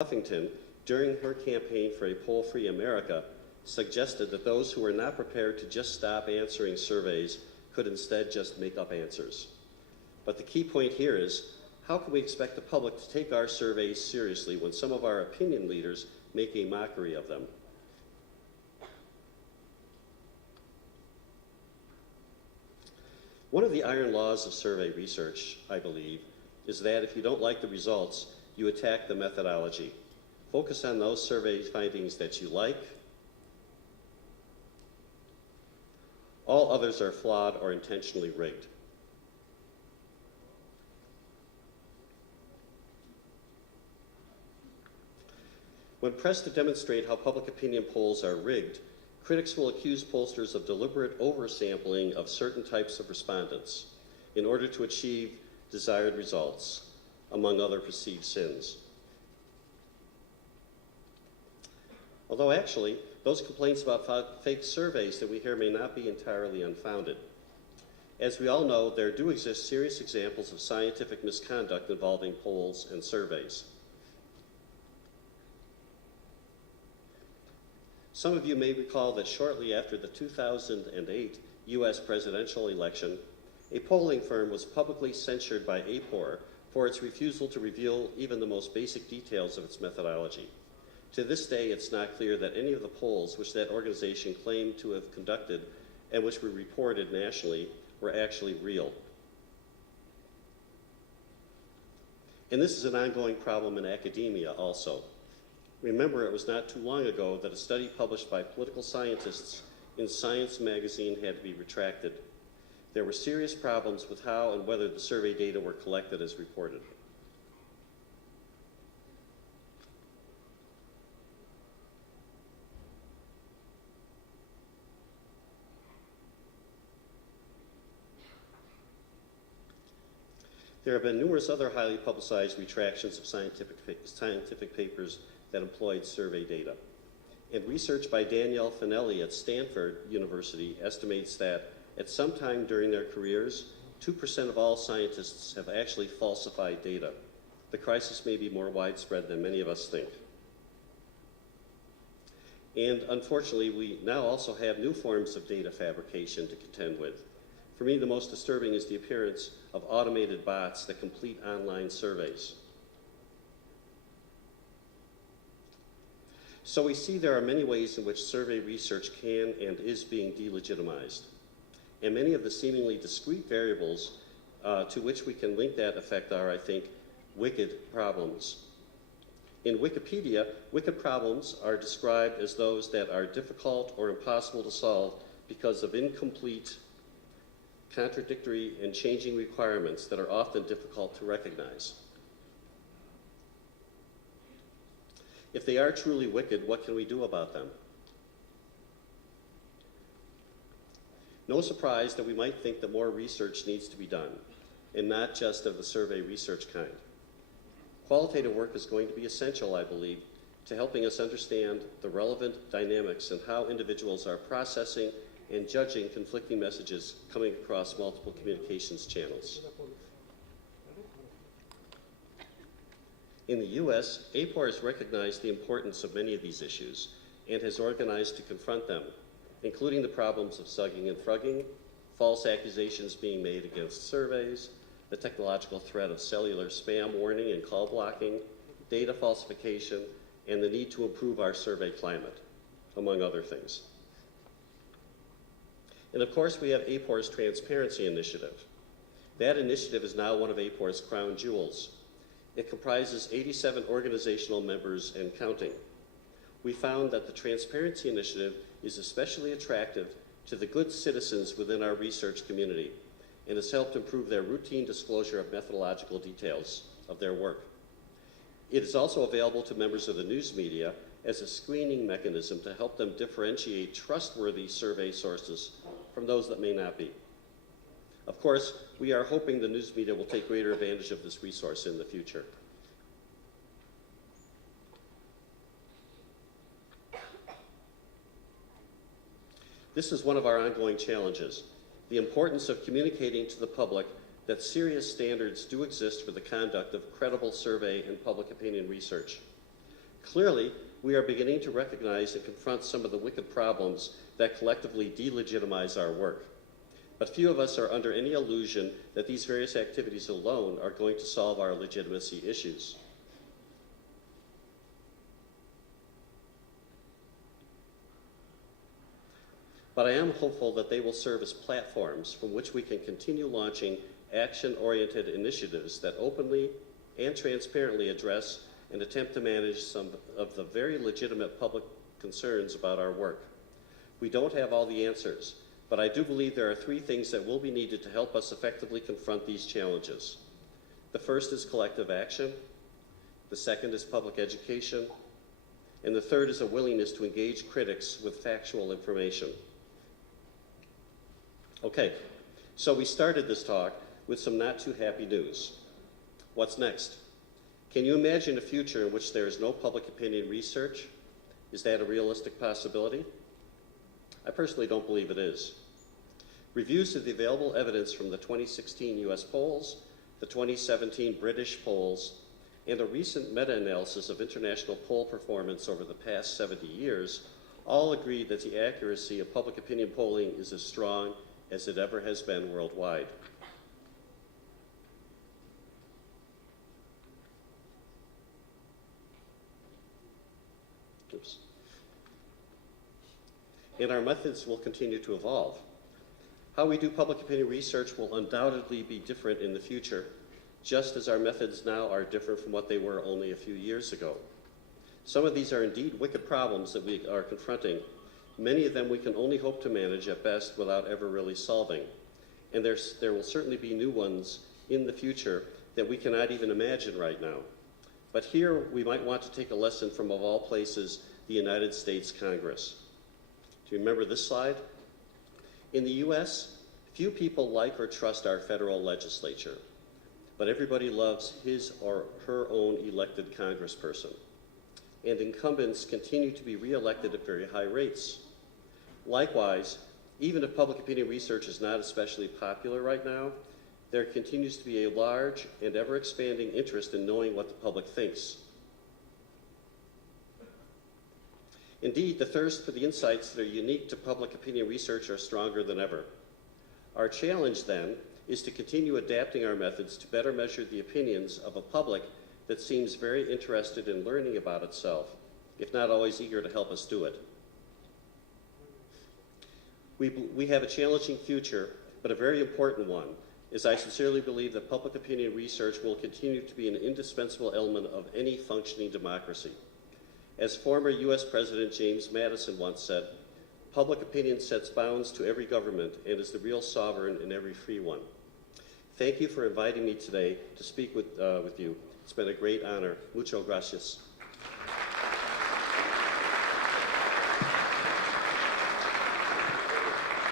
Huffington, during her campaign for a poll-free America, suggested that those who were not prepared to just stop answering surveys could instead just make up answers. But the key point here is, how can we expect the public to take our surveys seriously when some of our opinion leaders make a mockery of them? One of the iron laws of survey research, I believe, is that if you don't like the results, you attack the methodology. Focus on those survey findings that you like. All others are flawed or intentionally rigged. When pressed to demonstrate how public opinion polls are rigged, critics will accuse pollsters of deliberate oversampling of certain types of respondents in order to achieve desired results, among other perceived sins. Although actually, those complaints about fake surveys that we hear may not be entirely unfounded. As we all know, there do exist serious examples of scientific misconduct involving polls and surveys. Some of you may recall that shortly after the 2008 US presidential election, a polling firm was publicly censured by APOR for its refusal to reveal even the most basic details of its methodology. To this day, it's not clear that any of the polls which that organization claimed to have conducted and which were reported nationally were actually real. And this is an ongoing problem in academia also. Remember, it was not too long ago that a study published by political scientists in Science magazine had to be retracted. There were serious problems with how and whether the survey data were collected as reported. There have been numerous other highly publicized retractions of scientific papers that employed survey data. And research by Danielle Finelli at Stanford University estimates that at some time during their careers, 2% of all scientists have actually falsified data. The crisis may be more widespread than many of us think. And unfortunately, we now also have new forms of data fabrication to contend with. For me, the most disturbing is the appearance of automated bots that complete online surveys. So we see there are many ways in which survey research can and is being delegitimized. And many of the seemingly discrete variables to which we can link that effect are, I think, wicked problems. In Wikipedia, wicked problems are described as those that are difficult or impossible to solve because of incomplete, contradictory, and changing requirements that are often difficult to recognize. If they are truly wicked, what can we do about them? No surprise that we might think that more research needs to be done, and not just of the survey research kind. Qualitative work is going to be essential, I believe, to helping us understand the relevant dynamics and how individuals are processing and judging conflicting messages coming across multiple communications channels. In the US, APOR has recognized the importance of many of these issues and has organized to confront them, including the problems of sugging and frugging, false accusations being made against surveys, the technological threat of cellular spam warning and call blocking, data falsification, and the need to improve our survey climate, among other things. And of course, we have APOR's Transparency Initiative. That initiative is now one of APOR's crown jewels. It comprises 87 organizational members and counting. We found that the Transparency Initiative is especially attractive to the good citizens within our research community and has helped improve their routine disclosure of methodological details of their work. It is also available to members of the news media as a screening mechanism to help them differentiate trustworthy survey sources from those that may not be. Of course, we are hoping the news media will take greater advantage of this resource in the future. This is one of our ongoing challenges, the importance of communicating to the public that serious standards do exist for the conduct of credible survey and public opinion research. Clearly, we are beginning to recognize and confront some of the wicked problems that collectively delegitimize our work. But few of us are under any illusion that these various activities alone are going to solve our legitimacy issues. But I am hopeful that they will serve as platforms from which we can continue launching action-oriented initiatives that openly and transparently address and attempt to manage some of the very legitimate public concerns about our work. We don't have all the answers, but I do believe there are three things that will be needed to help us effectively confront these challenges. The first is collective action, the second is public education, and the third is a willingness to engage critics with factual information. Okay, so we started this talk with some not too happy news. What's next? Can you imagine a future in which there is no public opinion research? Is that a realistic possibility? I personally don't believe it is. Reviews of the available evidence from the 2016 US polls, the 2017 British polls, and a recent meta-analysis of international poll performance over the past 70 years all agree that the accuracy of public opinion polling is as strong as it ever has been worldwide. Oops. And our methods will continue to evolve. How we do public opinion research will undoubtedly be different in the future, just as our methods now are different from what they were only a few years ago. Some of these are indeed wicked problems that we are confronting. Many of them we can only hope to manage at best without ever really solving. And there will certainly be new ones in the future that we cannot even imagine right now. But here we might want to take a lesson from, of all places, the United States Congress. Do you remember this slide? In the US, few people like or trust our federal legislature, but everybody loves his or her own elected congressperson. And incumbents continue to be reelected at very high rates. Likewise, even if public opinion research is not especially popular right now, there continues to be a large and ever-expanding interest in knowing what the public thinks. Indeed, the thirst for the insights that are unique to public opinion research are stronger than ever. Our challenge, then, is to continue adapting our methods to better measure the opinions of a public that seems very interested in learning about itself, if not always eager to help us do it. We have a challenging future, but a very important one, as I sincerely believe that public opinion research will continue to be an indispensable element of any functioning democracy. As former US President James Madison once said, public opinion sets bounds to every government and is the real sovereign in every free one. Thank you for inviting me today to speak with you. It's been a great honor. Muchas gracias.